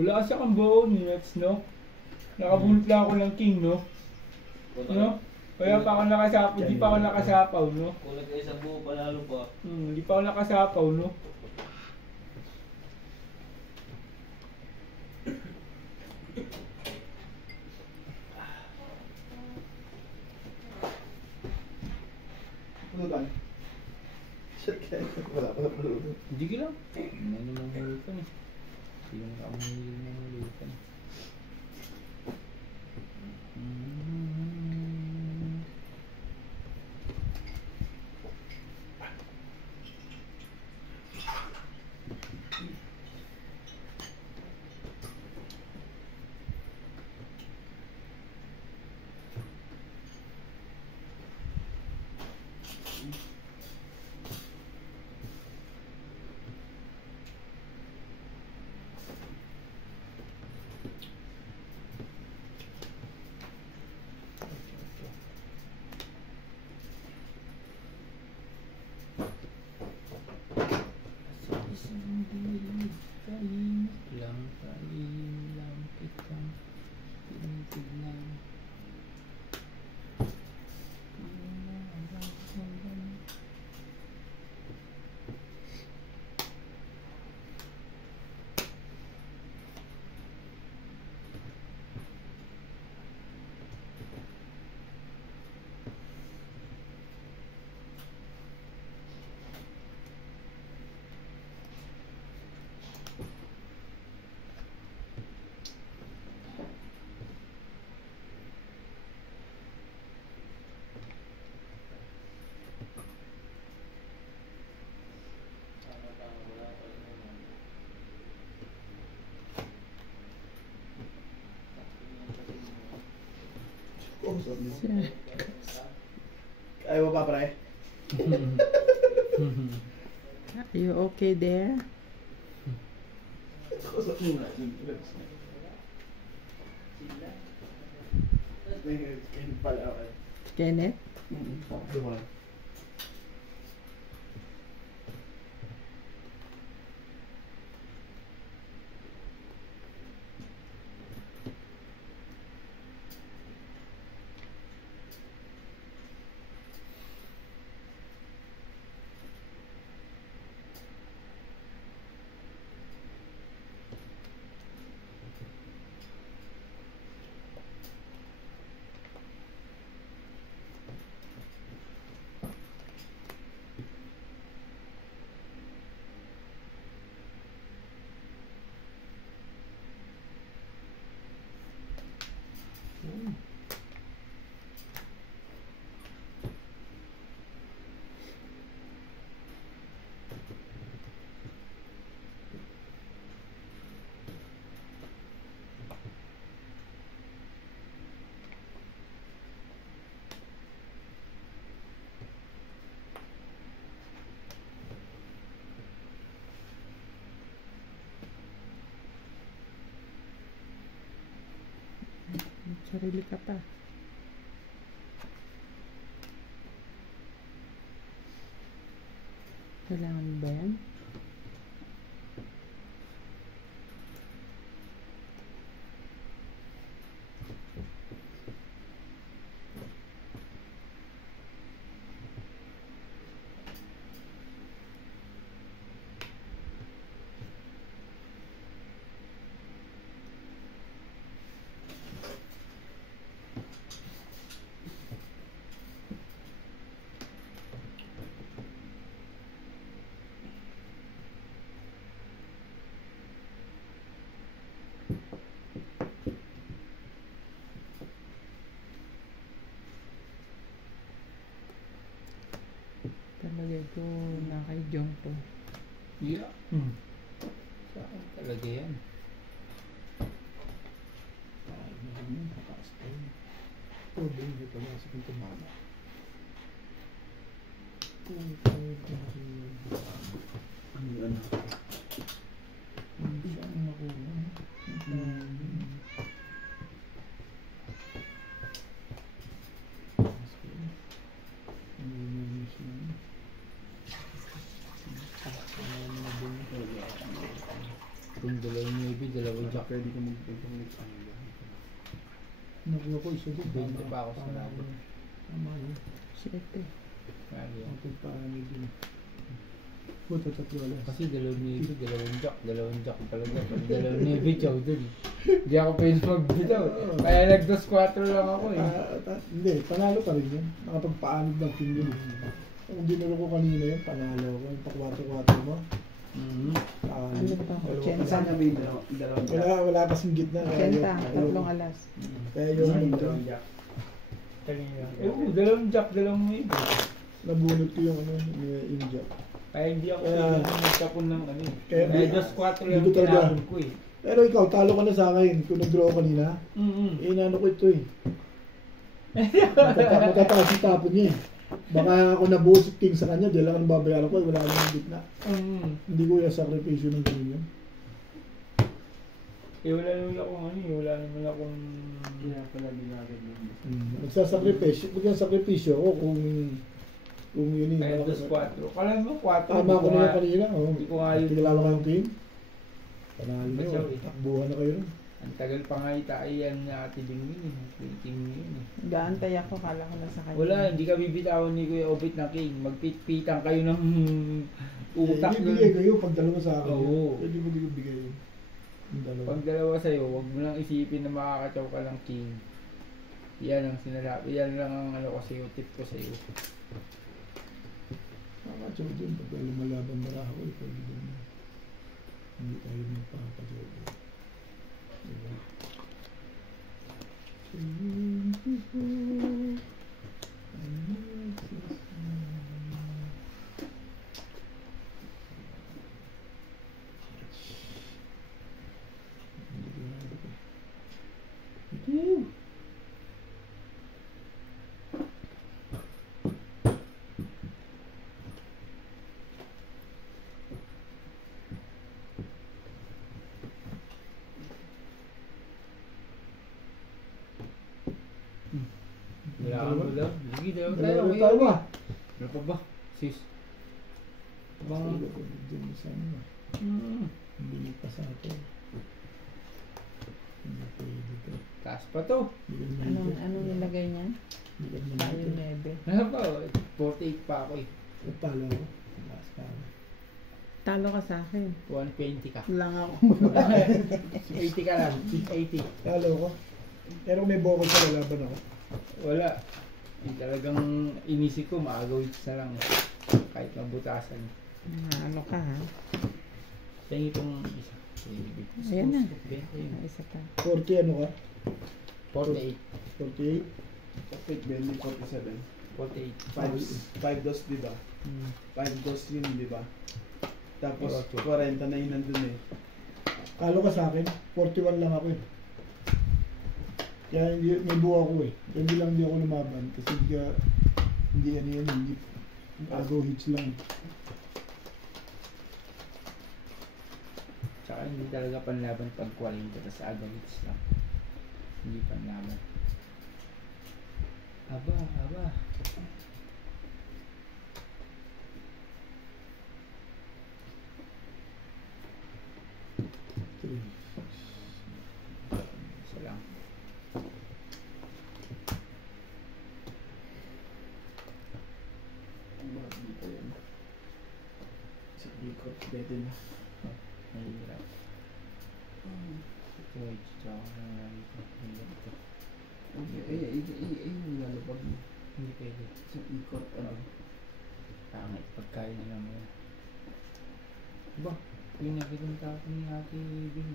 Wala kasi akong buo ni Nuts, no? Nakabunot lang ako ng king, no? No? Kaya pa ako nakasapaw, di pa ako nakasapaw, no? Kulang kayo sa buo, panalo pa. Di pa ako nakasapaw, no? Pulutan. Shit, kaya wala pa pulutan. Hindi ka lang. Ano namang hulutan eh. Hindi naman ako mahili ng hulutan. Ayaw mo pa, pre? Are you okay there? Kusap muna. Pala ako eh. Kenneth? Doon mo lang. Sarili ka pa. Kailangan ba yan? Talaga ito nakaijong to. Yeah. Saan talaga yan? Ay, maraming kataas tayo. Problem dito na sa pintumana. Ano yan? Hindi siya ang nakuha. Kung dalawang maybe, dalawang jack. Pwede ka mag-pagpangit. Nakuha ko isa doon. 20 pa ako sa nabot. Tama yun. 7. Lagi yan. Ang pagpaano din. Buto tatlo alas. Kasi dalawang jack talaga. Pag dalawang nebe, chow dun. Hindi ako pwede magbitaw. Kaya nag-2 4 lang ako eh. Hindi, panalo pa rin yan. Nakapagpaanog ng king yun. Kung dinuro ko kanina yun, panalo ko. Yung pa-4-4 mo. Ano ba? 80. Saan niya may dalawang jack? Wala kasing gitna. 80. Tatlong alas. Kaya yung Dalawang jack. Kanina. Dalawang jack, dalawang maybe. nabunot ko yung ano, yung jack. Kaya hindi ako nagkapon ng ano eh. Kaya Kaya di- just 4 di yung ko talaga. tinapon ko eh. Pero ikaw, talo ka na sa akin. Kung nag-draw ako kanina, inano ko ito eh. Matataas yung tapon niya eh. Baka ako nabuhos king sa kanya, dahil lang ang babayaran ko, wala namang gitna. Hindi ko yung sakripisyo ng ganun yun. Eh wala naman akong ano eh. Wala naman akong... Kaya pala binagad mo. Magsasakripisyo ako kung yun yung... Kaya just 4. Kala mo 4. Tama ko na yung kanina. Oh. Hindi ko nga yun. Kilala kayong king? Panalo Ba't nyo. siya, eh? Takbuhan na kayo rin. Ang tagal pa nga itaayan na Ate Dingmin eh. King yun eh. Gaantay ako, kala ko na sa kanya. Wala, hindi ka bibitawan ni Kuya Obit na King. Magpitpitan kayo ng utak Ibibigay kayo pag dalawa sa akin. Oo. Pwede mo din bigay yun. Yung dalawa. Pag dalawa sa'yo, huwag mo lang isipin na makakataw ka lang King. Yan ang sinasabi. Yan lang ang ano ko sa'yo, tip ko sa'yo. Makakatsaw dun. Pag lumalaban na ako, pwede dun. Hindi tayo magpapatsaw dun. Diba? Wala mo daw. Sige, dalawa tayo. Dalawa Kuya tayo Obit. ba? Ano pa ba? Sis. Baka dun sa ano. Hindi pa sa atin. Hindi pwede ka. Taas pa to. Anong nilagay niya? Hindi ka Tayo naman. 9. Ano pa? 48 pa ako eh. Palo ako. Taas pa ako. Talo ka sa akin. 120 ka. Lang ako. 80 ka lang. 80. Talo ko. Pero may bokol sa lalaban ako. Wala. Talagang inisip ko, maagawit na lang. Kahit mabutasan. Ano ka ha? Tingin itong isa. Ayan na. Benta yun. Isa pa. 40 ano ka? 48. 48? Perfect Bendy 47. 48. 5 dos, di ba? 5 dos yun, di ba? Tapos Okay. 40 na yun nandun eh. Talo ka sa akin. 41 lang ako eh. Kaya hindi, may buha ako eh. Kaya hindi lang hindi ako lumaban. Kasi hindi ano yan, hindi agaw hits lang. Tsaka hindi talaga panlaban pag quality tapos agawits lang. Hindi panlaban. Aba. Isa lang. Bakit dito yun? Sa ikot, pwede na. Mahirap. Ito, tsaka mahirap ito. Nilalabag mo. Hindi pwede. Sa ikot, ano? Pangit pagkain na lang mo. Ba, yung nakikita ko ni Ate Bing.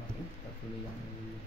Bakit? Patuloy ang ulo.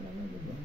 Wala na ba?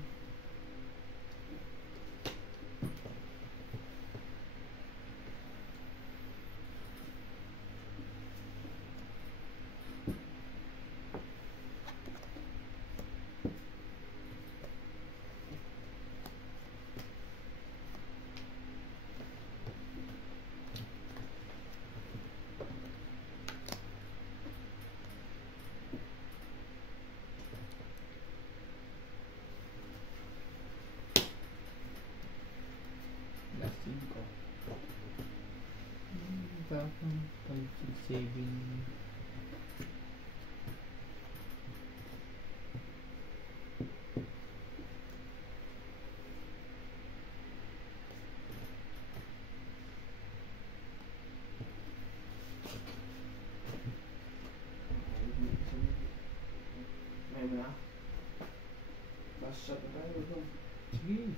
Last 5. Tapos 5, 6, 7. May na. Last shot na tayo ito. Sige.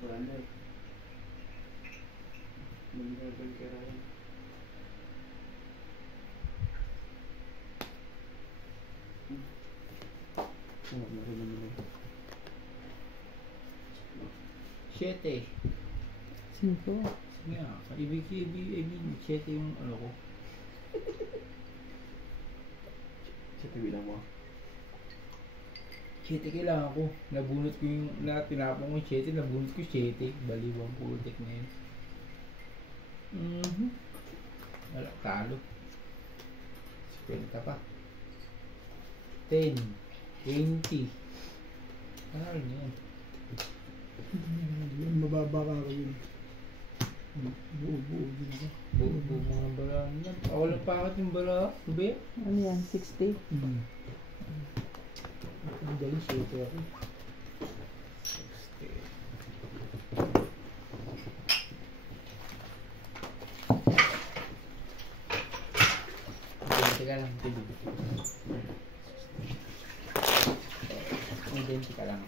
Wala na eh. Mag-level ka rin. Oo, meron naman eh. 7. 5. Sige nga. Ibig 7 yung ano ko. Sa tabi lang mo. 7 kailangan ko. Nabunot ko yung, tinapon ko yung 7, nabunot ko yung 7. Baliwang putik na yun. Wala, talo. 50 pa. 10, 20. Talo na yan. Yun, mababa ka ako yun. Buo-buo din ako. Buo mga bala na. Walang pakit yung bala. Ano ba yan? Ano yan? 60? Ang galing 7 ako. 20 ka lang, tibig. 20 ka lang.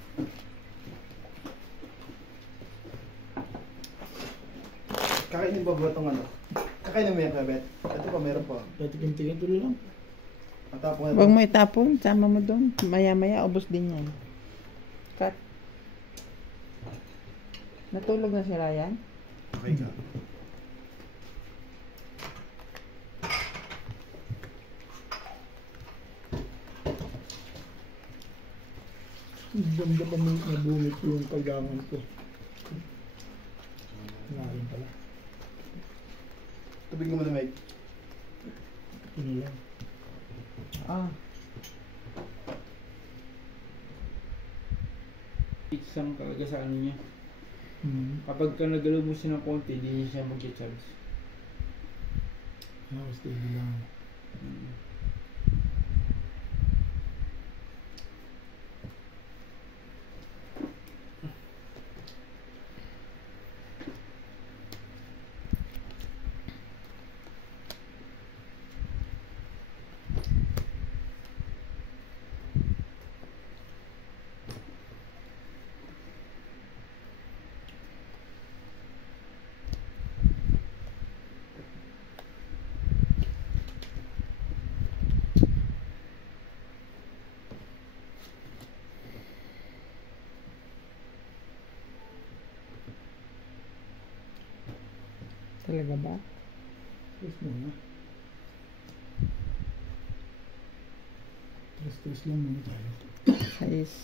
Kakainin ba ba itong ano? Kakainin mo yan, Kabet? Ito pa, meron pa. Patikim-tikim tuloy lang. Matapon Huwag mo itapon. Sama mo doon. Maya-maya, ubos din yan. Cut. Natulog na si Ryan? Okay ka. Ganda pa nabunit ko yung paggangan ko. Ngayon pala. Tubig mo na, Mike. Yun lang. Isang talaga sa ano niya. Hmm. Kapag ka nagalaw mo siya ng konti, hindi niya siya mag-charge. Steady lang. Talaga ba? Stress muna. Stress lang muna tayo. Ayos.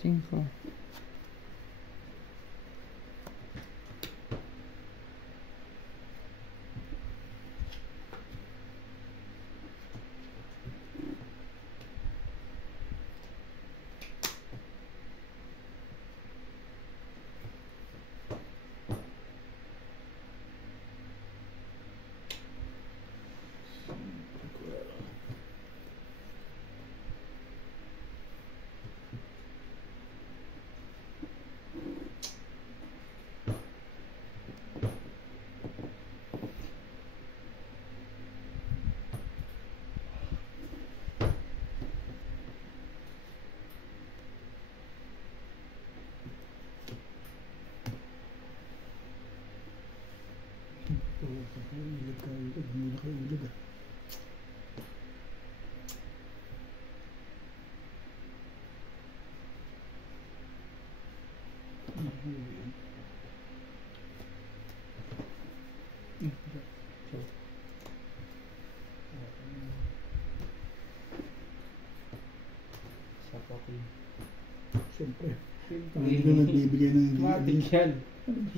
Cinco. Saka ilag ka ulag. Hindi na kayo ulag ah. Saka ko. Siyempre. Hindi ka nagbibigay ng Matik yan.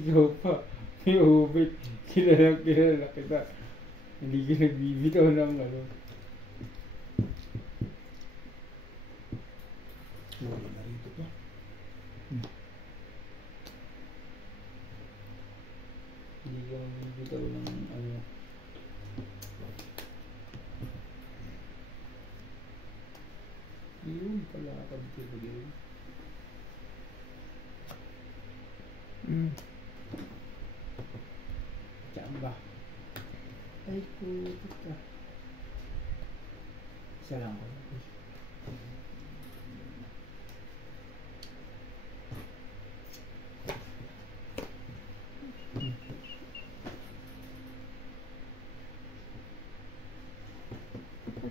Ikaw pa. May ubit. Kilala kita. Hindi ka nagbibitaw ng ano. Wala na rito pa. Hindi ka nagbibitaw ng ano. Yun pala pagkibigay. Chamba. Ay, putik ka. Isa lang ko.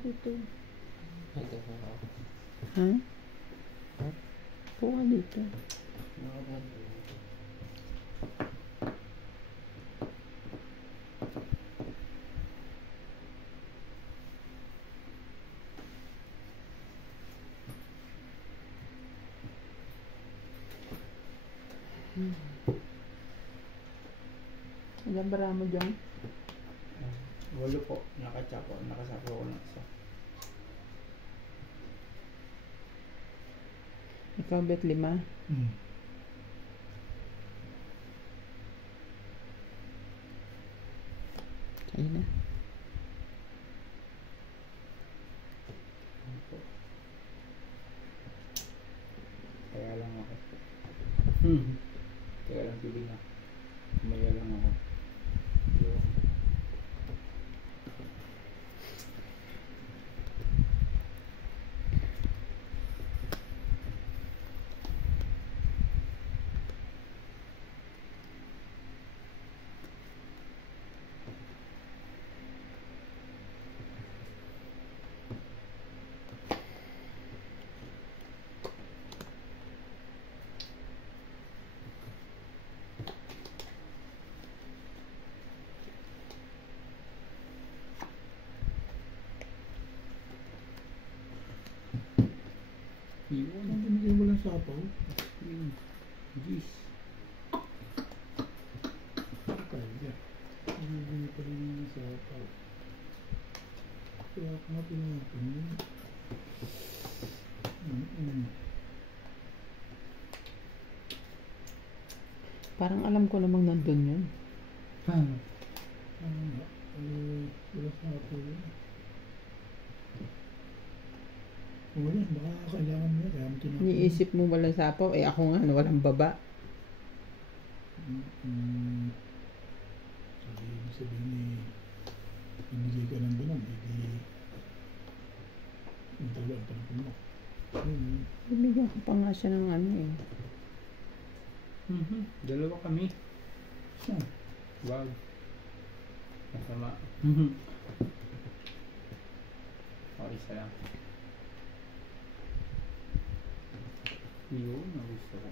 Dito. Ito sa ako. Ha? Puha dito. Nakabad. Ilan bara mo dyan? Walo po. Nakasapo ko ng isa. Ikaw bet 5. Ayun na. Kaya lang ako. Kaya lang pili na. Kumaya lang ako. Yung yun. Ang binigay mo lang sapaw. Jeez. Kaya. Ang binigay pa rin yung sapaw. Kaya ako nga pinapin yun. Parang alam ko namang nandun yun. Wala sapaw yun. Wala, baka kailangan mo yan. Kaya mo tinapin. Iniisip mo walang sapaw, eh ako nga na walang baba. Sabihin binigay ka ng ganun, hindi talaga ang panapin mo. Bibigyan ko pa nga siya ng ano eh. Dalawa kami. Saan? Wag. Masama. O, isa lang. Yun, nagusto ko.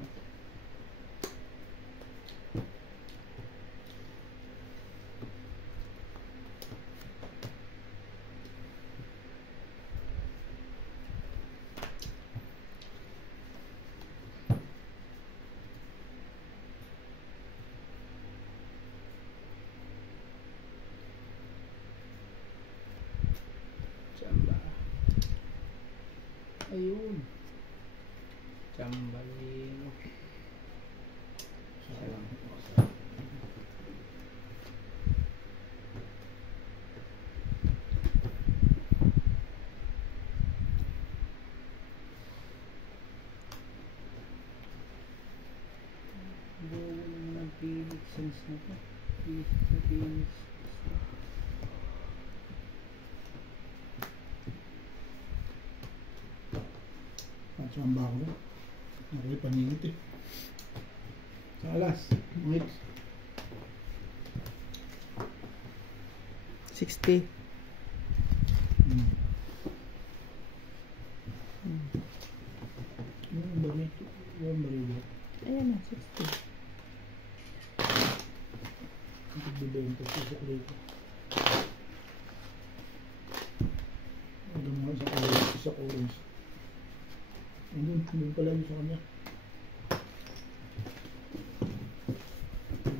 Chamba. Ayun. Chambalino. Salam. Wala naman ang Phoenix sense na to. Phoenix. At saan ba ako? Ako'y paningit eh. Sa alas. Wait. 60. Yung baril. Yung baril. Ayan na, 60. Ang pagbibenta sa saklito. Ano mga sa orange. Andun pala yun sa kanya.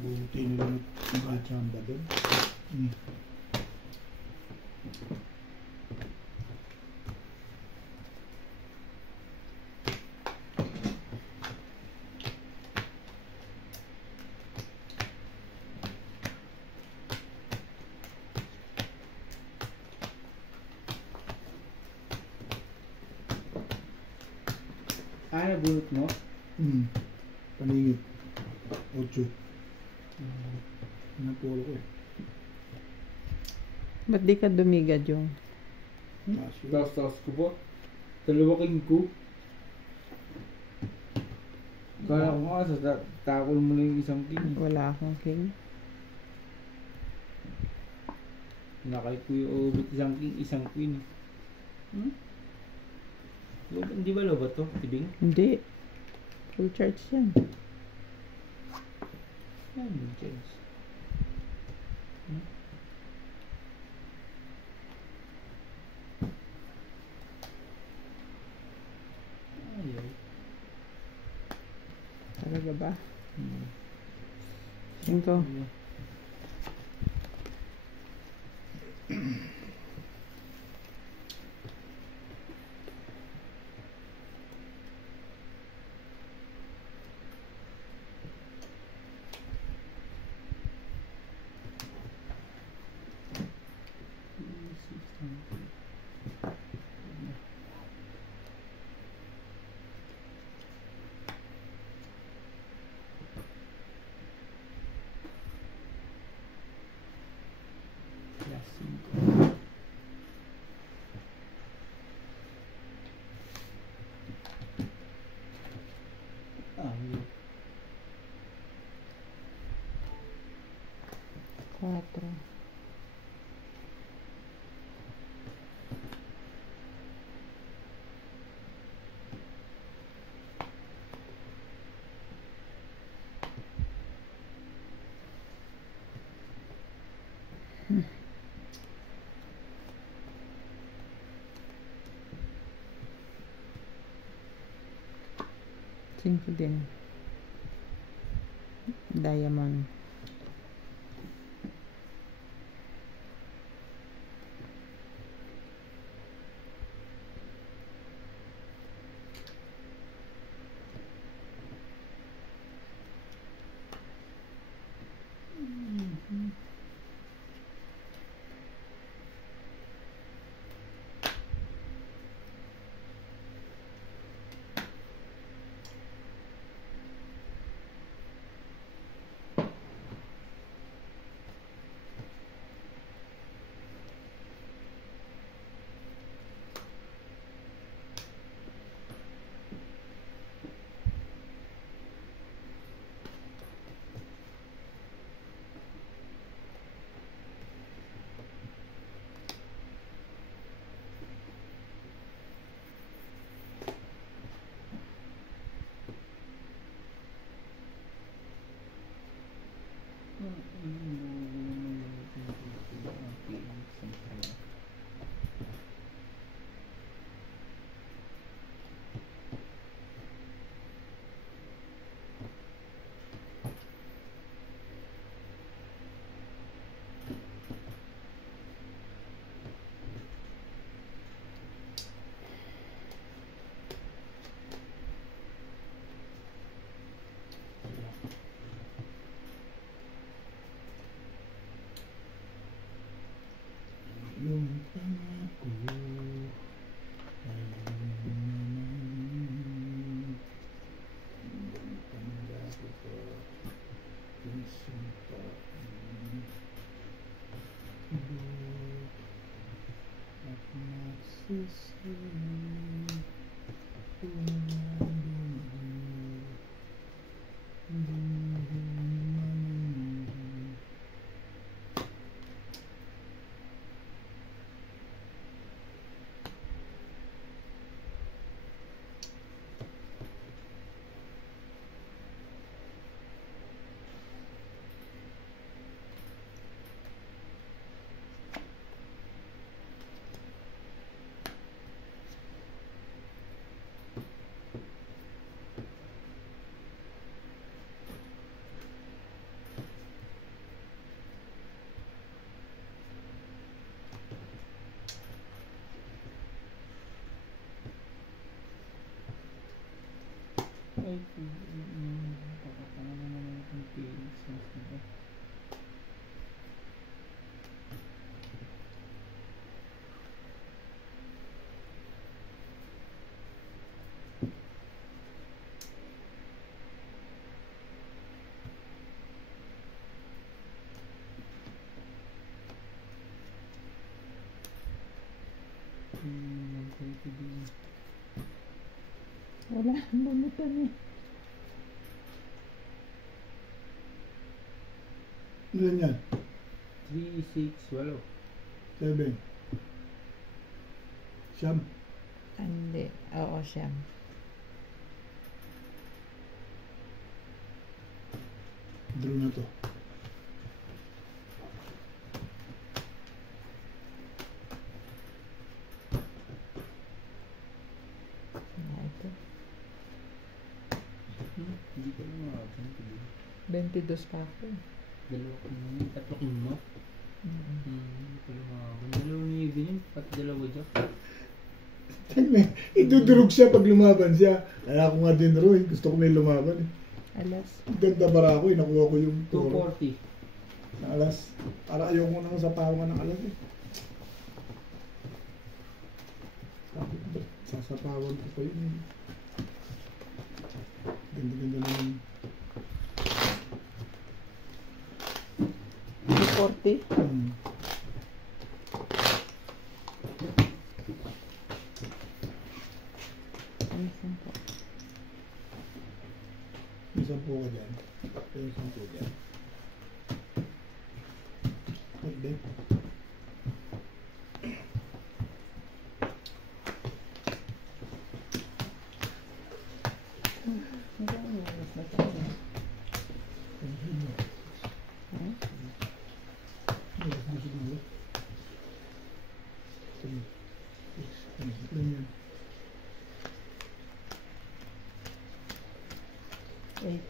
Buti nila nakachamba doon. Nabunot mo? Paningit. 8. Napolo ko eh. Ba't di ka dumigad yung? Taas ko ba? 2 king ko. Kala ko nga, takol mo na yung isang king. Wala akong king. Nakay ko yung ubit isang queen. Hindi ba lobat to? Tibing? Hindi. Full charge yan. May chance. Ayaw. Talaga ba? 5. Ayaw. 4. Cinco din. Diamond. Yung pangako ay naman tanda ko pa isang taon at nagsisili Pakatanga naman natin Phoenix. Mas diba? Wala, bunutan eh. Ilan yan? 3, 6, walo. 7. Siyam. Hindi. Oo, siyam. Draw na to. Ito. Hindi ko lang makakapin. 22 pa ako. Dalawa ko naman. Tatlo ko mo. Hindi ko lang makakapin. Dalawang navy yun. Pati dalawa jack. Idudurog siya pag lumaban siya. Kaya ako nga din raw eh. Gusto ko may lumaban eh. Alas. Ganda bara ako eh. Nakuha ko yung toro. 240. Na alas. Para ayoko nang sa pawangan ng alas eh. Sasapawan ko pa yun eh. Ganda-ganda naman. 240. Ano saan po? May 10 ka dyan. May 10 dyan. Pwede. Eight.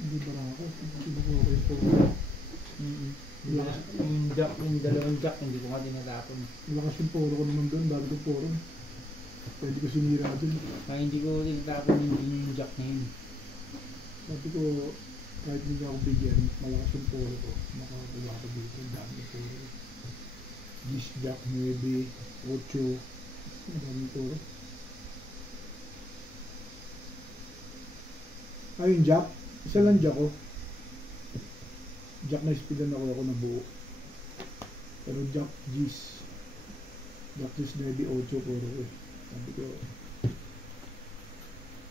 Hindi bara ako. Kinukuha ko yung puro. Yung jack, yung dalawang jack, hindi ko nga tinatapon. Malakas yung puro ko naman doon. Bago yung puro. Pwede ko sinira doon. Kaya hindi ko tinatapon yung jack na yun. Sabi ko, kahit hindi ako bigyan, malakas yung puro ko. Makakuha ko dito. Ang dami yung puro. Gis, jack, 9, 8. Ang dami yung puro. Ayun, jack. Isa lang jack ko. Jack na speedan ako na buo. Pero jack, gis. Jack, gis, 9, 8 puro ko. Sabi ko,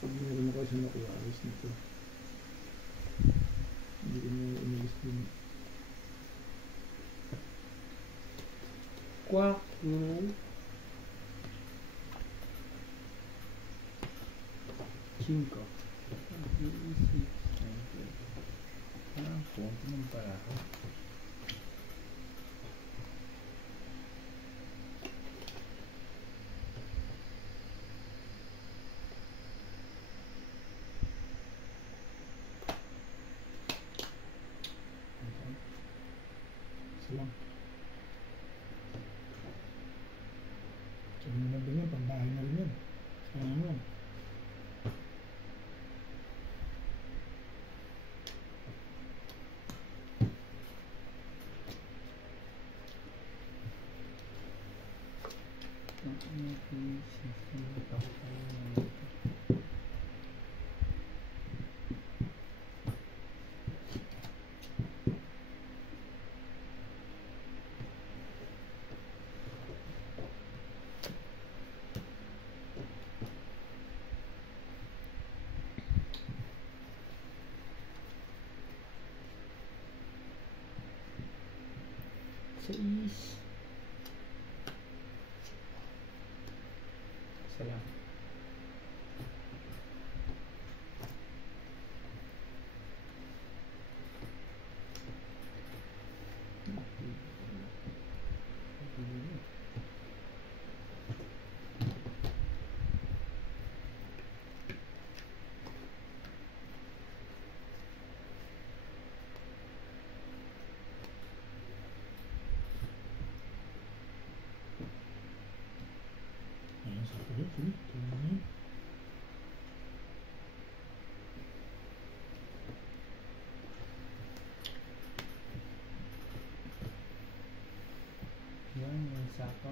pag meron ako isang nakuha, ayos nito. Hindi ko na inalis din. Quack. 5. Konti naman pala ako. Salam. Sabi na din yan, pambahay na rin yan. Sayang yan. Sais. Salam. Yan, yung sapaw.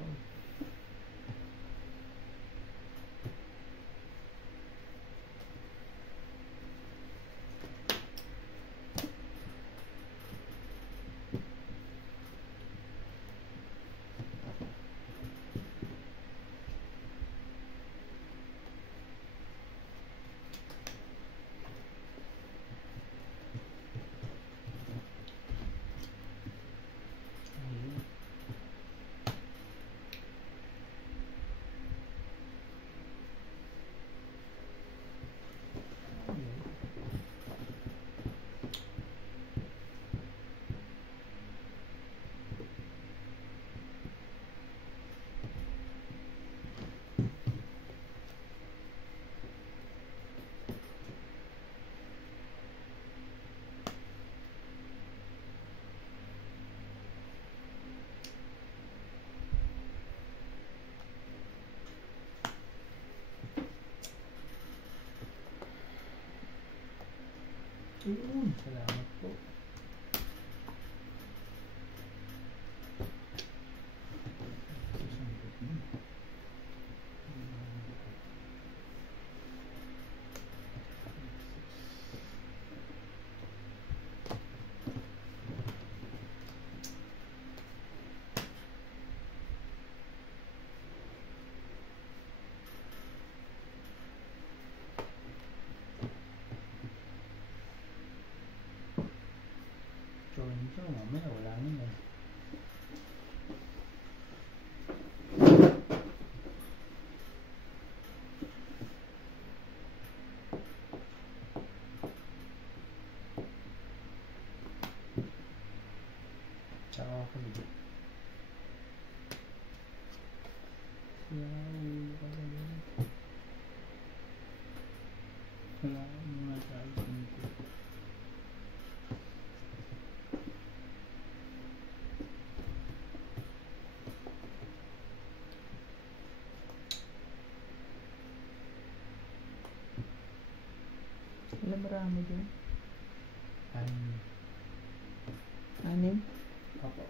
Salamat po. So, mamaya wala na. Tsaka ako dito. Wala mga tayo dito. Ilan marami dyan? Anim. 6? Apo.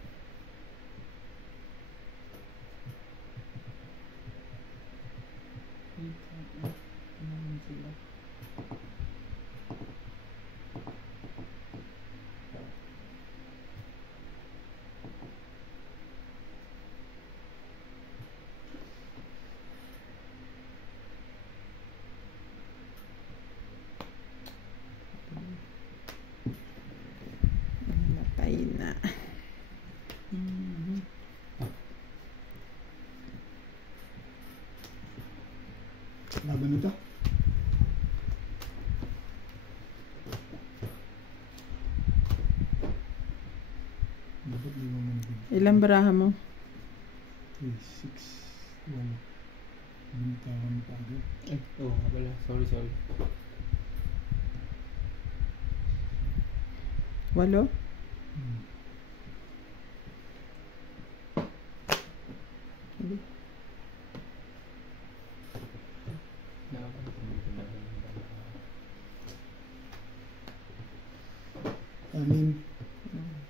Naman sila. Namatay na. Laban na ito. Dapat di mo managin. Ilang baraha mo? 3, 6, 1. Bintawan pa agad. Ay, oo nga pala. Sorry. 8? Hindi. Anim.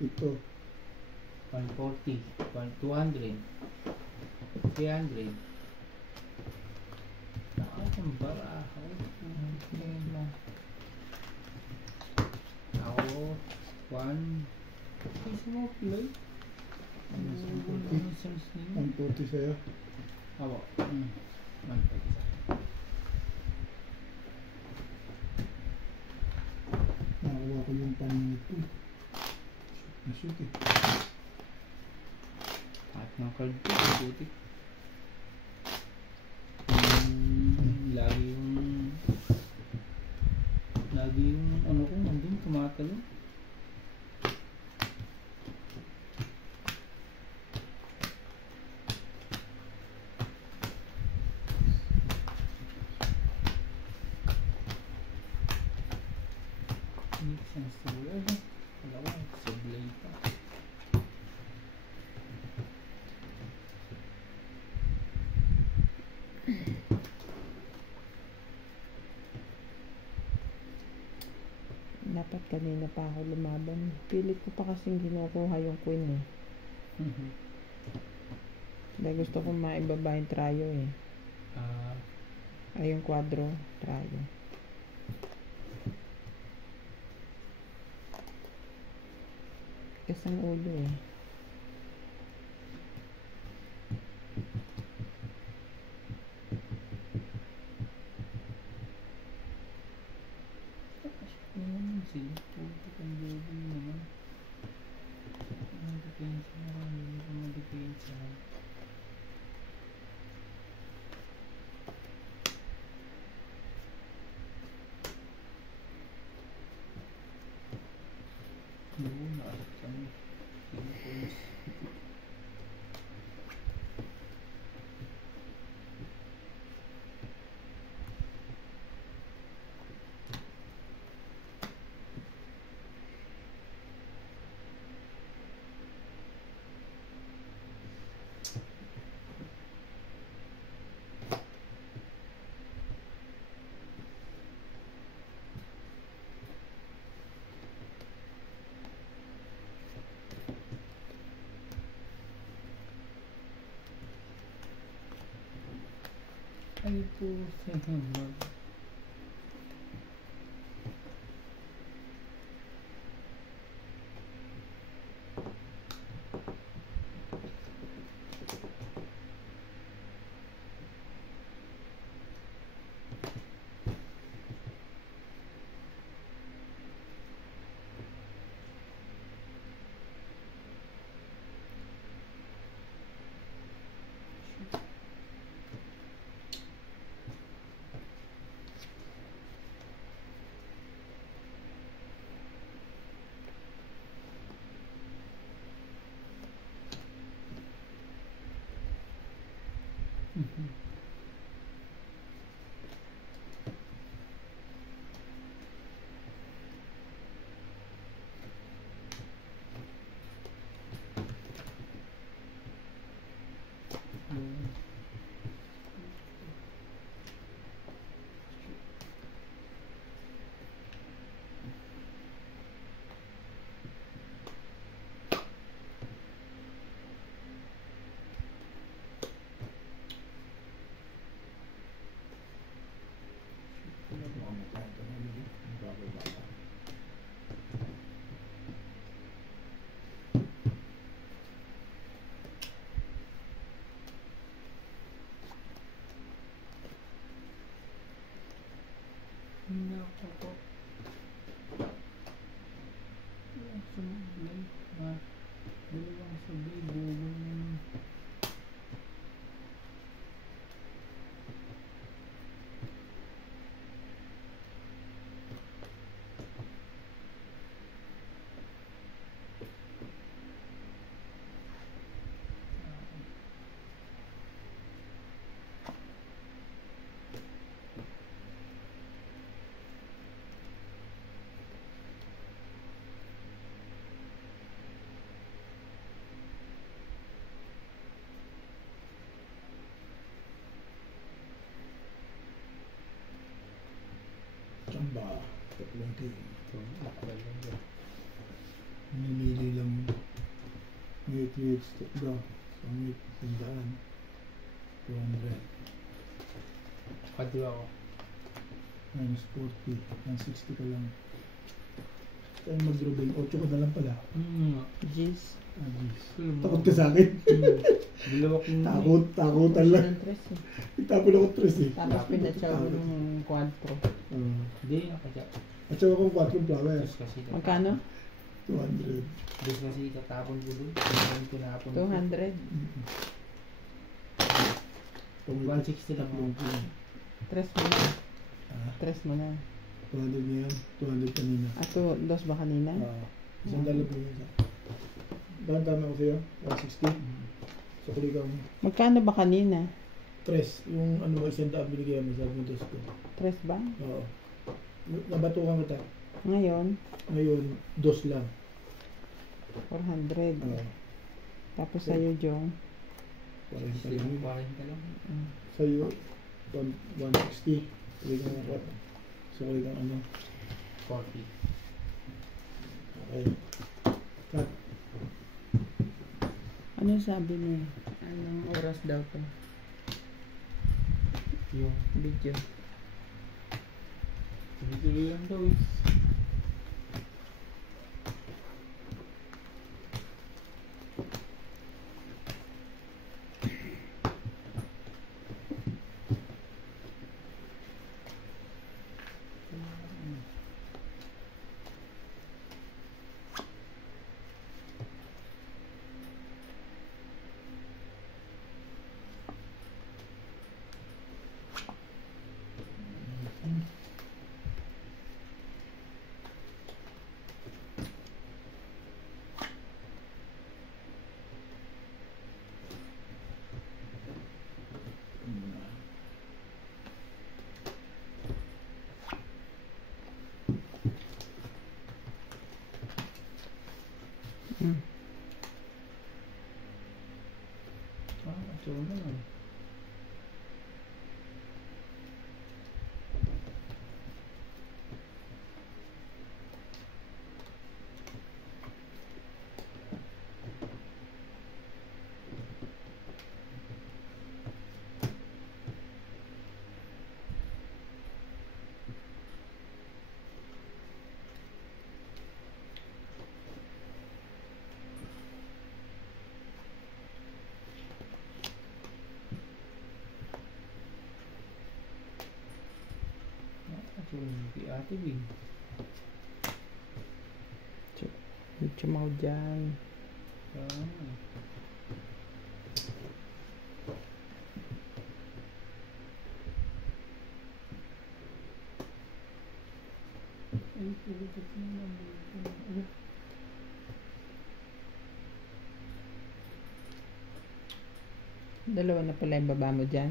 Ito. 140, 200, 300. Nakakang baraha. Ako, 1. Is mo play? Ano sense niyo? 140 sa'yo. Ako, 140. Nakakuha ko yung paninit ko. Shoot eh. At ng card ko, buti. Lagi yung ano ko, nandun, tumatalo. Makes sense to wala ba? Wala ko, sablay pa. kanina pa ako lumaban. Pilit ko pa kasing kinukuha yung queen eh. Dahil gusto ko maibaba yung trayo eh. Ay yung quadro, trayo. Kasang ulo eh. Sige, ang dulo naman. Depensa naman, hindi ko ma-depensa. Oo, naasap kami. Sige, points. Ay po, salamat. Naku po. Sumablay. Dalawang sablay. Bugol naman. Chamba. Tatlong team. Talaga. Namimili lang yun. Wait, stop bro. Sangit, 100. 200. Kadwa ako. Minus 40. 160 ka lang. Tayo mag-dribble. 8 ko na lang pala. Jeez. Agis. Alam mo. Takot ka sa akin. Dalawa kong Takutan lang. Ng tres eh. Itapon ako 3 eh. Tapos pinatsaw ng quadro. Hindi, nakasya. At saka kung 4 flowers. Tapos kasi Magkano? 200. Tapos kasi katapon ko doon. Tapos tinapon ko. 200. 160 lang ako. Tres mo na. Tres mo na. 200 niyan. 200 kanina. Ato, dos ba kanina? Isang dalab mo yun. Dami ko sa'yo. 160. So kuli kang Magkano ba kanina? 3. Yung ano mo, isang daan binigyan mo. Sabi mo 2 ko. Tres ba? Oo. Nabatukan kita. Ngayon, Ngayon, 2 lang. 400. Oo. Tapos sa'yo, Jong. 40 lang. 40 lang. Sa'yo, 160. Kuli kang so kuli kang ano. 40. Okay. Cut. Ano sabi niya? Anong oras daw to? Yung Video. tuloy-tuloy lang daw eh. Hmm. Ito na. Ito yung Ate Wing. Chumaw dyan. Dalawa na pala yung baba mo dyan.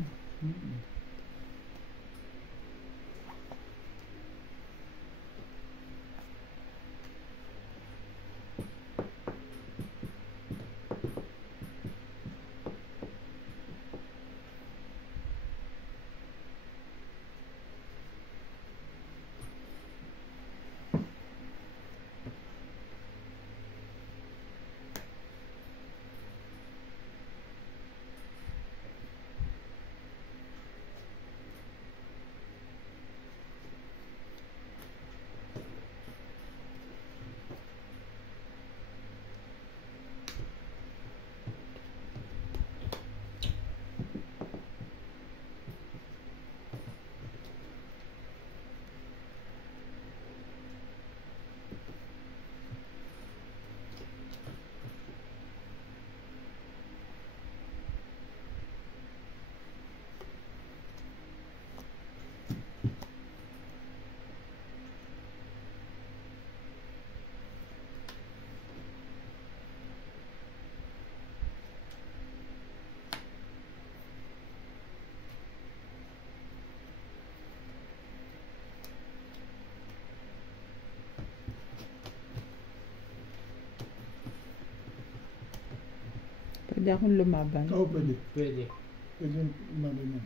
Pwede akong lumaban. Oo, pwede. Pwede. Pwede yung umaban yan.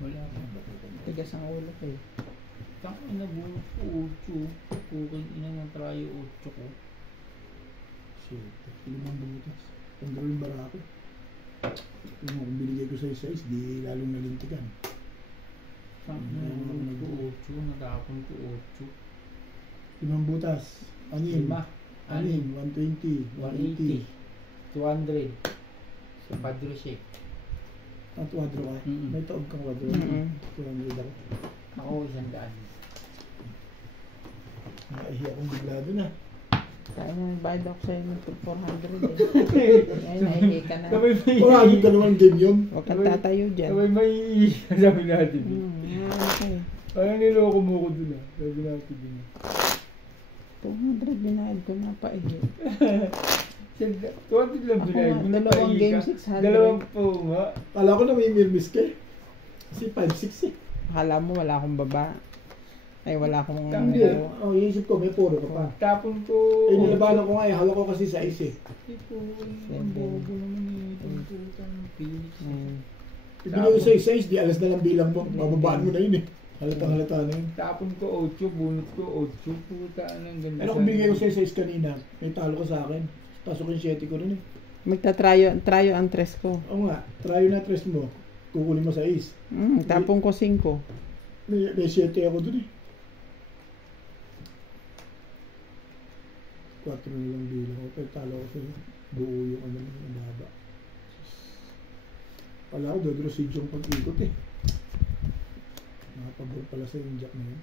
Wala pa. Tigas ang ulo ko eh. Tangin na buo ko 8. Kukid ina ng trayo 8 ko. Shit. 5 butas. Pandaro yung barako. Kung binigay ko sa size, di lalong nalintikan. Tangin na buo ko 8. Natapon ko 8. 5 butas. Anim. 120. 180. 200. Sa Padre Shake. At wadro ka. May taob kang wadro. 200 ako. Ako 100. Nakahiya akong bigla doon ah. Kaya mo bayad ako sa'yo ng 400 eh. Ngayon nahihi ka na. Sabay may... Lagi ka naman game yun. Huwag kang tatayo dyan. Sabay may... Sabi natin. Okay. Parang niloko mo ko dun ah. Sabi natin din. 200 binayad ko na pa eh. 200 lang binayad mo. Dalawang game, 600. Dalawang po nga. Kala ko na may mirmis ka eh. Kasi 5-6 eh. Akala mo wala akong baba. Ay wala akong... Hindi. Oh, iisip ko, may puro ka pa. Tapon ko... Eh, nilabanan ko nga eh. Hala ko kasi size eh. Ito, ang bobo naman eh. Itong putang Phoenix. Ibigay ko sa isa, di alas na lang bilang mo. Mababaan mo na yun eh. Halata na yun. Tapon ko 8, bunot ko 8. Puta, anong ganda. Ano kung bigay ko sa isa kanina, may talo ka sa akin. Pasok yung 7 ko rin eh. Magta-tryo ang tres ko. Oo nga, try na 3 mo. Kukunin mo sa is. Tapon ko 5. May 7 ako dun eh. 4 na lang bilang ko. Pero talo ko sa'yo. Buo yung ano yung baba. Pala ako, dodrosid yung pag-ikot eh. Nakapabor pala sa yung jack na yun.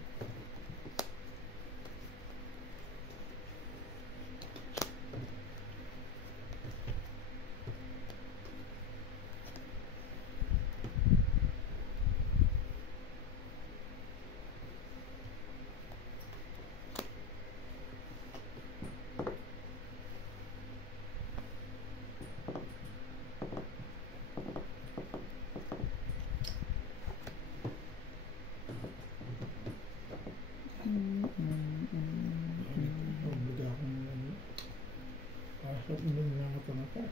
Pasok mo na lang ito na pa.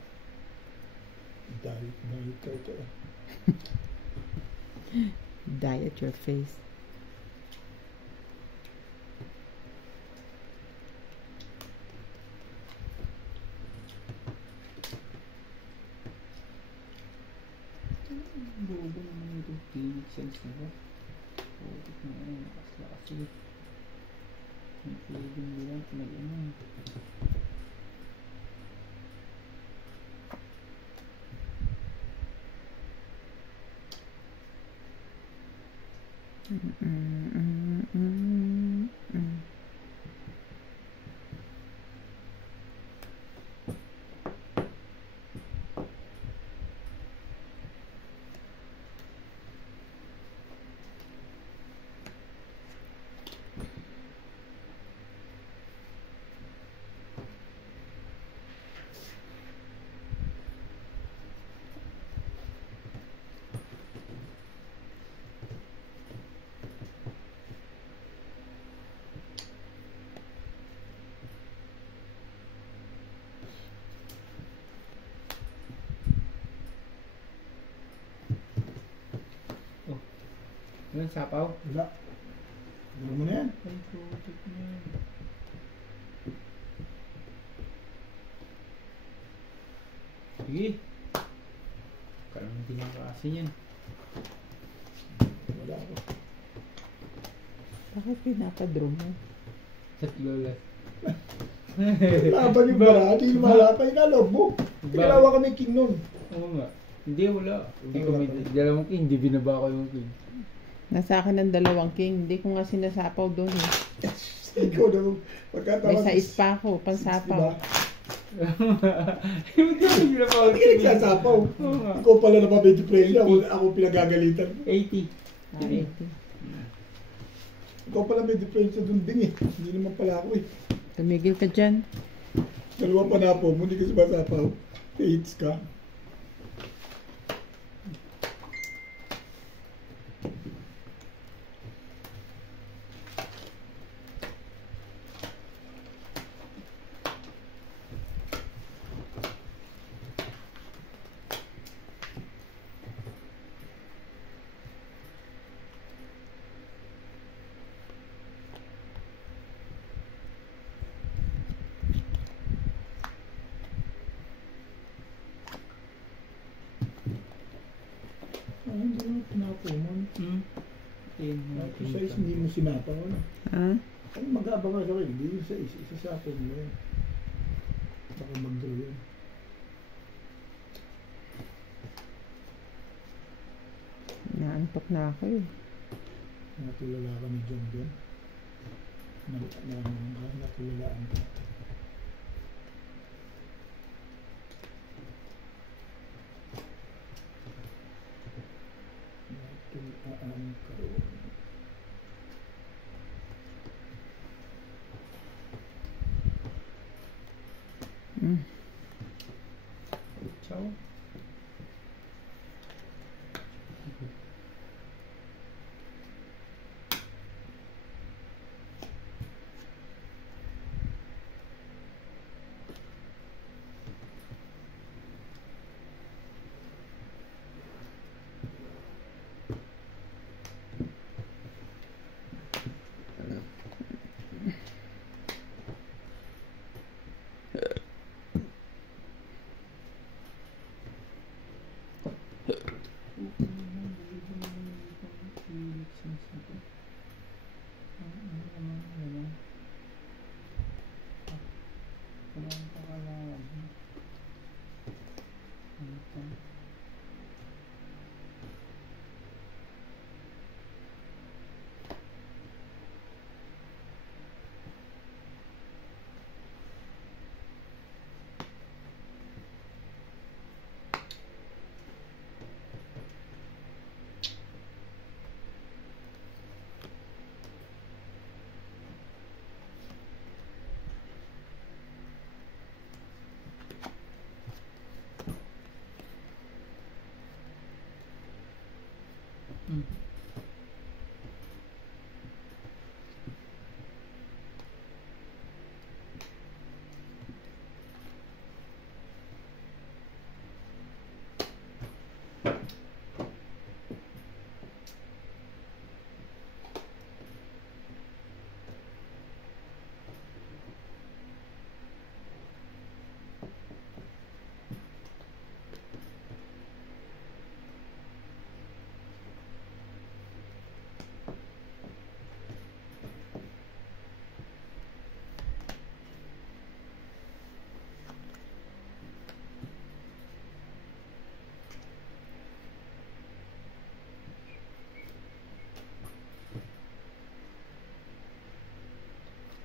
Diet ka ito eh. Diet your face. Bobo naman itong Phoenix Suns na ba? Bobo na yun, lakas-lakas yun. Ang feeling nila, pinag-ano. Ano, sapaw? Wala. Wala mo na yan. Ay, putik na yun. Sige. Parang hindi nakakasin yan. Wala ako. Bakit pinapadraw mo? Tatlo lang. Laban yung bara, di malapay na loob mo. Tigalawa kami king nun. Oo nga. Hindi, wala. Hindi Wala kami, pala. dalawang king, hindi binaba ko yung king. Nasa akin ang 2 king. Hindi ko nga sinasapaw doon eh. Ikaw na pagkatawag. May 6 pa ako, pansapaw. Hindi ko binaba ko Hindi ka nagsasapaw. Oo nga. Ikaw pala na mabidiprensa. Ako pinagagalitan. 80. Ay, Ikaw pala may diferensya dun din eh. Hindi naman pala ako eh. tumigil ka dyan. Dalawa pa na po mo, hindi ka sumasapaw. Hates ka. Hindi mo pinapunan. Sa is hindi mo sinapaw. Ano? Ha? Ay, mag-aabang ka sa akin. Hindi yung sa is. Isasapon mo yun. Baka mag-draw yun. Naantok na ako eh. Natulala ka ni John Ben. Natulalaan ka. Natulaan ka ron. Ciao.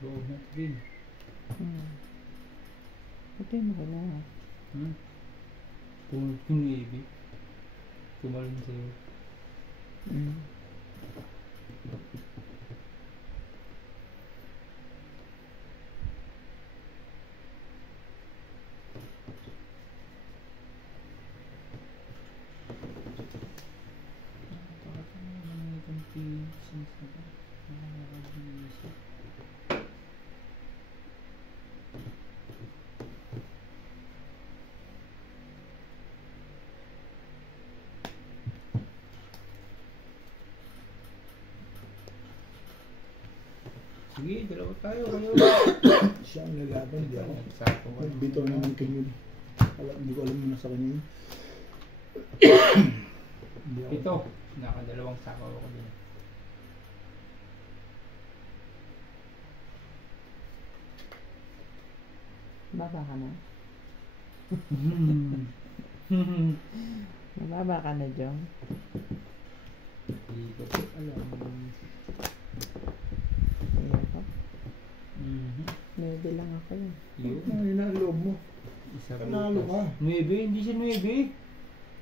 Buo na rin. Ito yung makinuha. Tulad ko ni Ebi. Tumalun sa'yo. Sige, dalawa tayo kayo. Siya ang lalaban, di ako. Sakto ka. Bito naman kayo. Hindi ko alam mo na sa kanya yun. Hindi ako. Ito, nakadalawang sakaw ako din. Baba ka na. Mababa ka na, Jong. Hindi ko po alam. Ayan ko. Maybe lang ako yun. Yun. Ano yun ang loob mo? Isa Panalo ka. 9, hindi siya 9.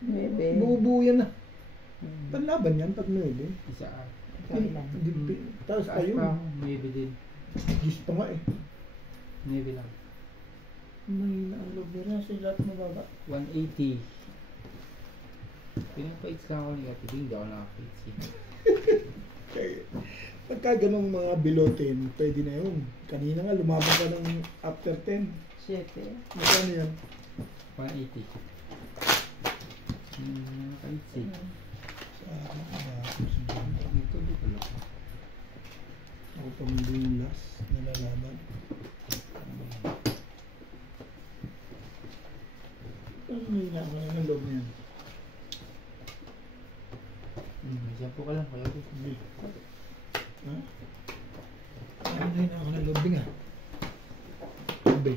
Maybe. Bubuo yan na. Panlaban yan pag 9. Isa ah. Tapos Taas kayo. pa, 9 din. Diyos pa nga eh. 9 lang. Mahina ang loob nila. Sila at mababa. 180. Pinapait lang ako ni Ate Ding, hindi ako nakapait siya. Kaya, pagka ganong mga below 10, pwede na yun. Kanina nga, lumabas ka ng after 10. 7. Magkano yan? 180. Nakapait siya. Sa akin, Ito, dito lang. ako pang hindi yung last na lalaban. Ano mahina ako na ng loob niyan? Diyan po ka lang, kaya po. Hindi. Ha? Ano mahina ako ng loob nga? Sabi.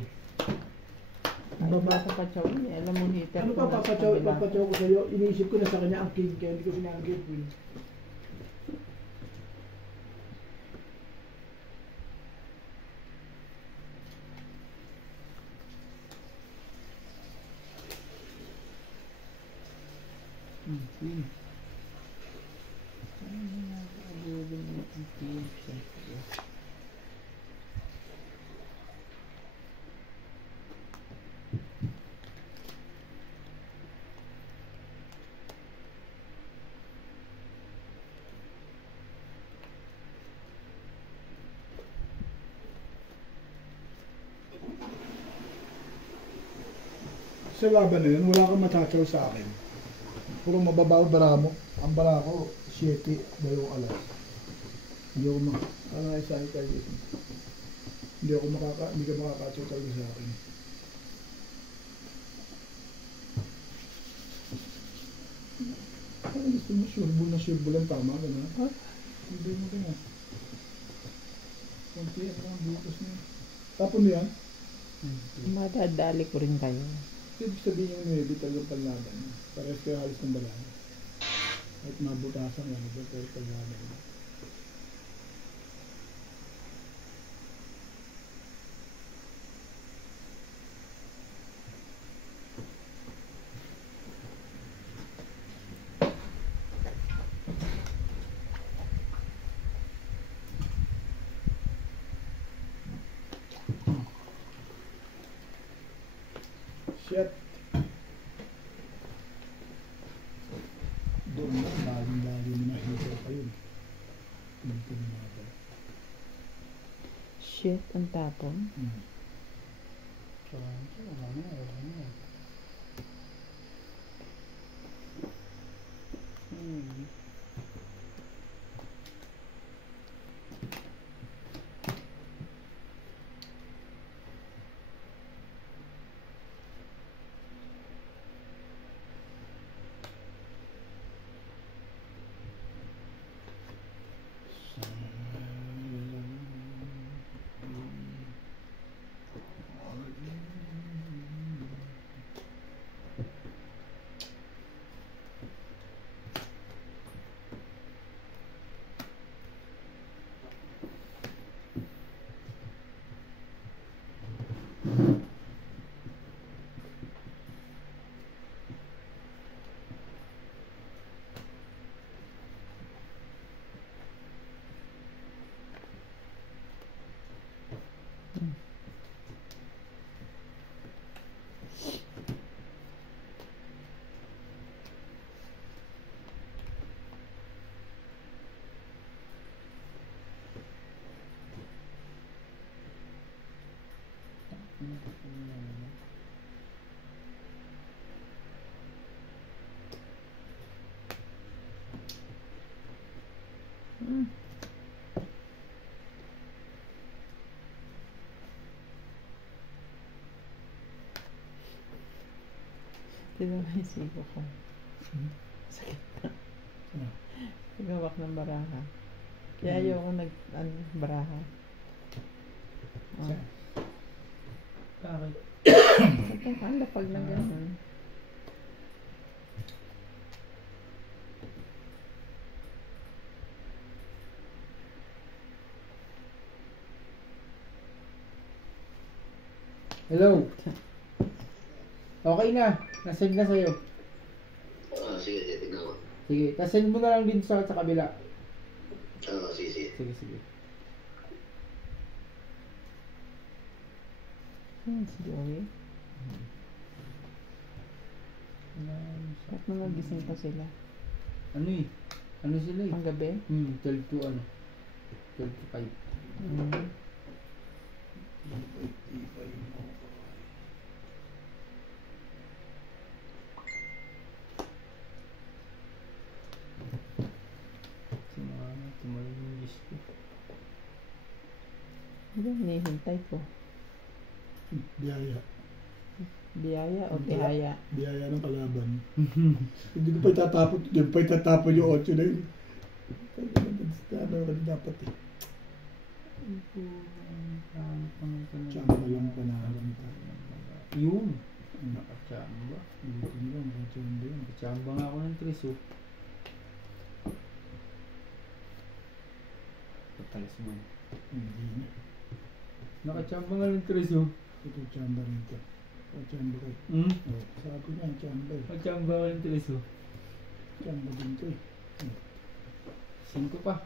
Ay, papapachaw niya. Alam mo, heater Ano ko pa nasa papachaw kabila. ko sa'yo? Iniisip ko na sa kanya ang king kaya hindi ko sinanggit queen. Queen. Abulin mo ang queen. Siyempre. Sa laban na yun, wala kang matatsaw sa akin. Puro mababaw bara mo. Ang bara ko, 7, 2 alas. Hindi ako makakasay kayo. Hindi ka makakatsaw talaga sa akin. Ano gusto mo? Sureball lang tama ka na? Ha? Hindi mo ka na. Kunti ang butas na. Tapon mo yan? Madadali ko rin kayo. Ibig sabihin yung maybe talagang panlaban. Parehas kayo halos ng balaan. At mabutasan nga, pero panlaban. Shit. Doon na, lalim-lalim na hito pa yun. Hindi ko lumabal. Shit, ang tapon. Wala na. Tignan mo yung sigo ko. Sakit na. Pagawak ng baraha. Kaya ayoko baraha. Oh. Bakit? Sakit ang lapag na gano'n. Hello? Okay na. Nasend na sa'yo. Sige, tignan ko. Sige, tasend mo na lang din sa kabila. Sige. Sige. Si Joey? Ba't mo nagising pa sila? Ano eh? Ano sila eh? Ang gabi? 12 to 12 to 5. Tumalong yung list ko. Ano yung hinihintay ko? Biyaya. Biyaya o tihaya? Biyaya ng kalaban. Hindi ko pa itatapon. Hindi ko pa itatapon yung 8 na yun. Ano ka dapat eh. Tsamba lang pa na alam tayo. Yun. Nakachamba. Butin lang. Tsamba yun. Nakachamba nga ako ng tres oh. Patalas mo. Hindi na. Nakachamba nga ng tres oh. Ito tsamba rin ito. Tsamba ko. Oh, sabi niya tsamba eh. Nakachamba nga ng tres oh. Tsamba din ito eh. 5 pa.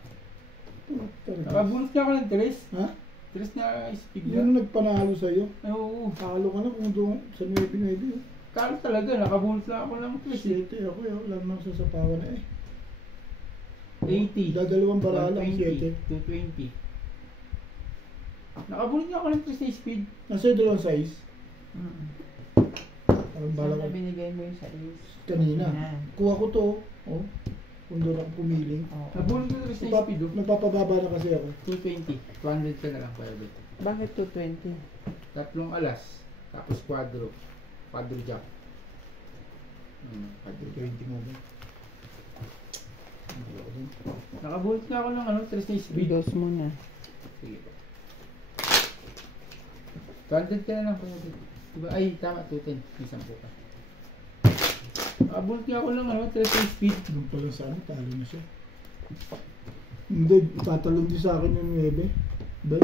Talaga. Nakabunot ka ako ng tres. Ha? Tres na speed Yan ang na. nagpanalo sa'yo. Oo. Talo ka na kung doon sa 9-9. Kalo talaga. Nakabunot lang ako ng tres eh. 7 ako eh. Wala nang sasapawan na eh. 80. Dadalawang barala ang 7. 220. Nakabunot nga ako ng tres na speed. Nasa yung dalawang size. Parang bala Sana ko. binigay mo yung size. Kanina. Yan. Kuha ko to. Oh. Kung doon ako pumiling. Oo. Nakabunot ko ng tres na speed oh. Nagpapababa na kasi ako. 220. 200 ka na lang kaya dito. Bakit 220? Tatlong alas. Tapos quadro. Quadro jack. Quadro jack. 20 mo ba? Nakabunot nga ako ng tres na speed. Bidos muna. Sige po. 200 ka na lang kaya dito. Diba? Ay, tama. 210. May 10 ka. Nakabunot nga ako ng tres na speed. Doon pala sa ano, talo na siya. Hindi, tatalon din sa akin yung 9. Ben,